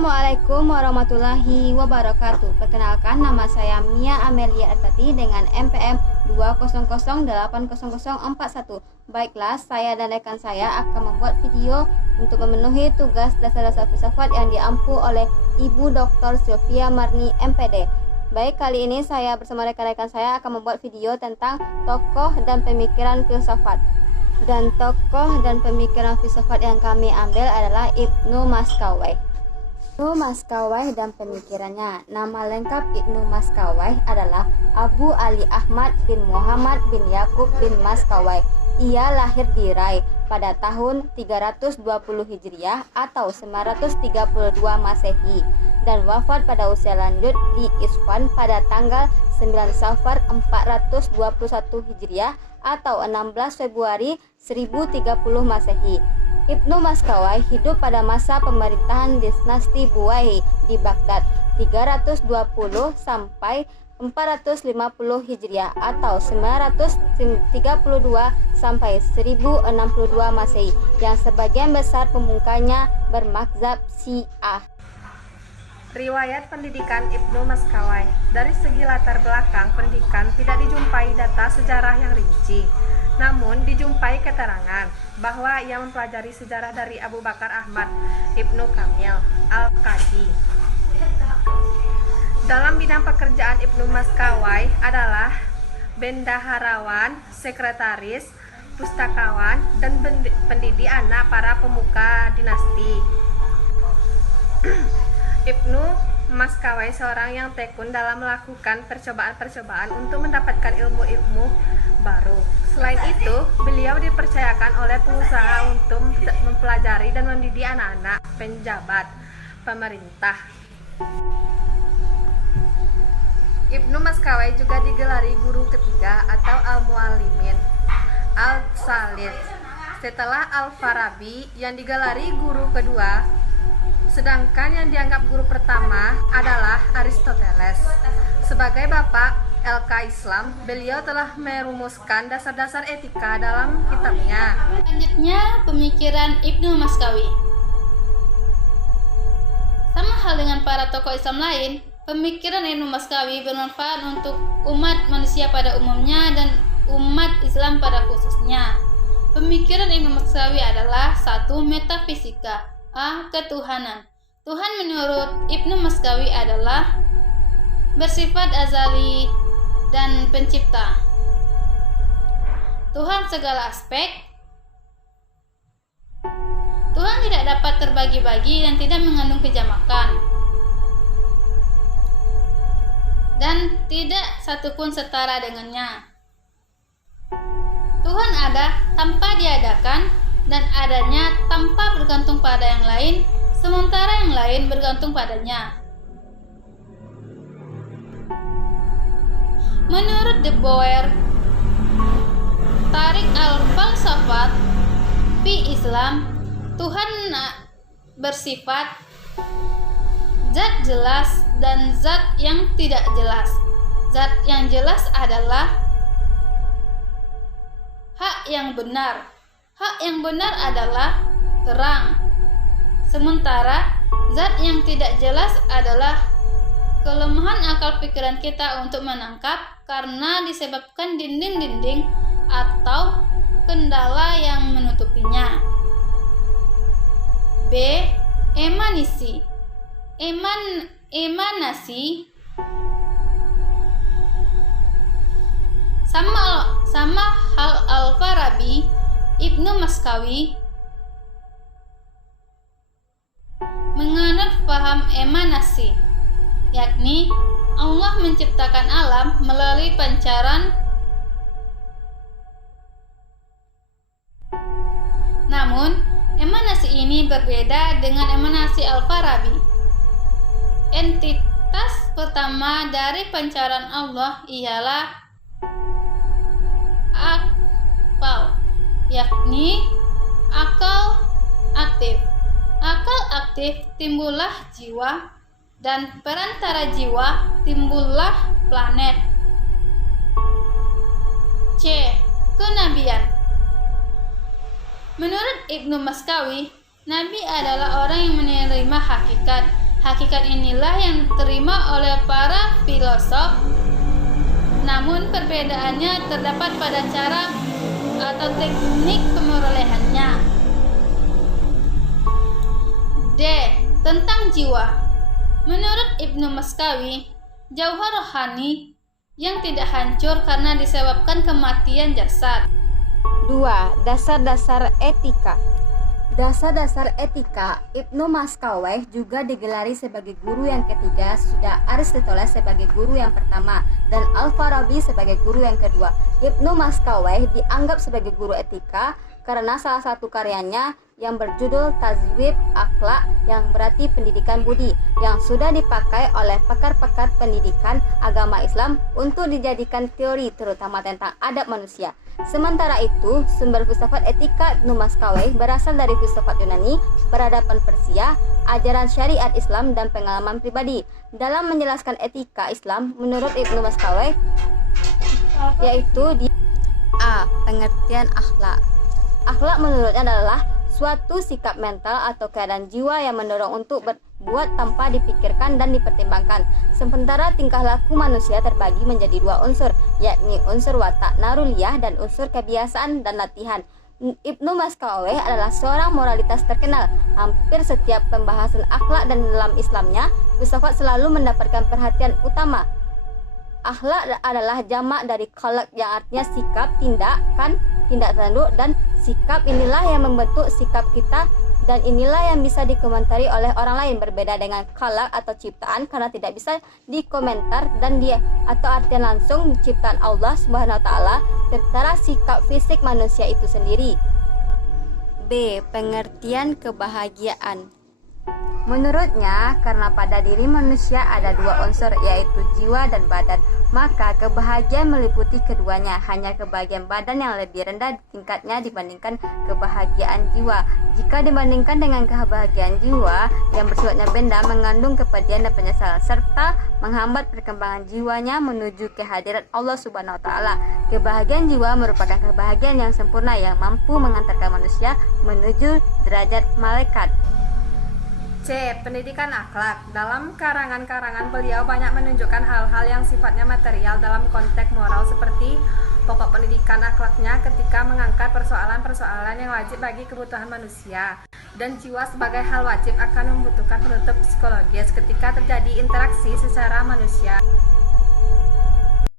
Assalamualaikum warahmatullahi wabarakatuh. Perkenalkan, nama saya Mia Amelia Artati dengan MPM 2008041. Baiklah, saya dan rekan saya akan membuat video untuk memenuhi tugas dasar-dasar filsafat yang diampu oleh Ibu Dr. Sylvia Marni MPD. Baik, kali ini saya bersama rekan-rekan saya akan membuat video tentang tokoh dan pemikiran filsafat. Dan tokoh dan pemikiran filsafat yang kami ambil adalah Ibnu Maskawai. Ibnu Maskawai dan pemikirannya. Nama lengkap Ibnu Maskawai adalah Abu Ali Ahmad bin Muhammad bin Yakub bin Maskawai. Ia lahir di Rai pada tahun 320 Hijriah atau 932 Masehi dan wafat pada usia lanjut di Isfahan pada tanggal 9 Safar 421 Hijriah atau 16 Februari 1030 Masehi. Ibnu Maskawai hidup pada masa pemerintahan dinasti Buwayhi di Baghdad 320 sampai 450 Hijriah atau 932 sampai 1062 Masehi yang sebagian besar pemukanya bermazhab Syiah. Riwayat pendidikan Ibnu Maskawai. Dari segi latar belakang pendidikan tidak dijumpai data sejarah yang rinci, namun dijumpai keterangan bahwa ia mempelajari sejarah dari Abu Bakar Ahmad Ibnu Kamil Al-Qadi. Dalam bidang pekerjaan Ibnu Maskawai adalah bendaharawan, sekretaris, pustakawan, dan pendidik anak para pemuka dinasti. Ibnu Maskawai seorang yang tekun dalam melakukan percobaan-percobaan untuk mendapatkan ilmu-ilmu baru. Selain itu, beliau dipercayakan oleh pengusaha untuk mempelajari dan mendidik anak-anak penjabat pemerintah. Ibnu Maskawai juga digelari guru ketiga atau Al-Muallimin Al-Salis setelah Al-Farabi yang digelari guru kedua, sedangkan yang dianggap guru pertama adalah Aristoteles. Sebagai bapak ilmu Islam, beliau telah merumuskan dasar-dasar etika dalam kitabnya. Selanjutnya, pemikiran Ibnu Maskawai. Sama hal dengan para tokoh Islam lain, pemikiran Ibnu Maskawai bermanfaat untuk umat manusia pada umumnya dan umat Islam pada khususnya. Pemikiran Ibnu Maskawai adalah 1. Metafisika. A. Ketuhanan. Tuhan menurut Ibnu Maskawai adalah bersifat azali dan pencipta. Tuhan segala aspek. Tuhan tidak dapat terbagi-bagi dan tidak mengandung kejamakan. Dan tidak satupun setara dengannya. Tuhan ada tanpa diadakan dan adanya tanpa bergantung pada yang lain, sementara yang lain bergantung padanya. Menurut De Boer, Tarik al-Falsafat fi Islam, Tuhan bersifat zat jelas dan zat yang tidak jelas. Zat yang jelas adalah hak yang benar. Hak yang benar adalah terang. Sementara zat yang tidak jelas adalah kelemahan akal pikiran kita untuk menangkap karena disebabkan dinding-dinding atau kendala yang menutupinya. B. Emanasi. Emanasi sama hal Al-Farabi, Ibnu Maskawai menganut paham emanasi, yakni Allah menciptakan alam melalui pancaran. Namun, emanasi ini berbeda dengan emanasi Al-Farabi. Entitas pertama dari pancaran Allah ialah akal, yakni akal aktif. Akal aktif timbullah jiwa, dan perantara jiwa timbullah planet. C. Kenabian. Menurut Ibnu Maskawai, Nabi adalah orang yang menerima hakikat Hakikat inilah yang diterima oleh para filosof, namun perbedaannya terdapat pada cara atau teknik pemerolehannya. D. Tentang jiwa. Menurut Ibnu Maskawi, jauhar rohani yang tidak hancur karena disebabkan kematian jasad. 2. Dasar-dasar etika. Dasar-dasar etika Ibnu Maskaweh juga digelari sebagai guru yang ketiga, sudah Aristoteles sebagai guru yang pertama, dan Al-Farabi sebagai guru yang kedua. Ibnu Maskaweh dianggap sebagai guru etika karena salah satu karyanya yang berjudul Tazwib Akhlak, yang berarti pendidikan budi, yang sudah dipakai oleh pakar-pakar pendidikan agama Islam untuk dijadikan teori terutama tentang adab manusia. Sementara itu, sumber filsafat etika Ibnu Maskaweh berasal dari filsafat Yunani, peradaban Persia, ajaran syariat Islam, dan pengalaman pribadi. Dalam menjelaskan etika Islam, menurut Ibnu Maskaweh, yaitu di A. Pengertian akhlak. Akhlak menurutnya adalah suatu sikap mental atau keadaan jiwa yang mendorong untuk berbuat tanpa dipikirkan dan dipertimbangkan. Sementara tingkah laku manusia terbagi menjadi dua unsur, yakni unsur watak naruliyah dan unsur kebiasaan dan latihan. Ibnu Maskaweh adalah seorang moralitas terkenal. Hampir setiap pembahasan akhlak dan dalam Islamnya, filsafat selalu mendapatkan perhatian utama. Akhlak adalah jamak dari khalaq yang artinya sikap, tindakan, tindak tanduk, dan sikap inilah yang membentuk sikap kita, dan inilah yang bisa dikomentari oleh orang lain. Berbeda dengan khalaq atau ciptaan karena tidak bisa dikomentar dan dia atau artian langsung ciptaan Allah Subhanahu wa taala, sementara sikap fisik manusia itu sendiri. B. Pengertian kebahagiaan. Menurutnya, karena pada diri manusia ada dua unsur, yaitu jiwa dan badan, maka kebahagiaan meliputi keduanya. Hanya kebahagiaan badan yang lebih rendah tingkatnya dibandingkan kebahagiaan jiwa. Jika dibandingkan dengan kebahagiaan jiwa yang bersifatnya benda, mengandung kepedihan dan penyesalan, serta menghambat perkembangan jiwanya menuju kehadiran Allah Subhanahu wa taala. Kebahagiaan jiwa merupakan kebahagiaan yang sempurna yang mampu mengantarkan manusia menuju derajat malaikat. C. Pendidikan akhlak. Dalam karangan-karangan beliau banyak menunjukkan hal-hal yang sifatnya material dalam konteks moral, seperti pokok pendidikan akhlaknya ketika mengangkat persoalan-persoalan yang wajib bagi kebutuhan manusia, dan jiwa sebagai hal wajib akan membutuhkan penutup psikologis ketika terjadi interaksi secara manusia.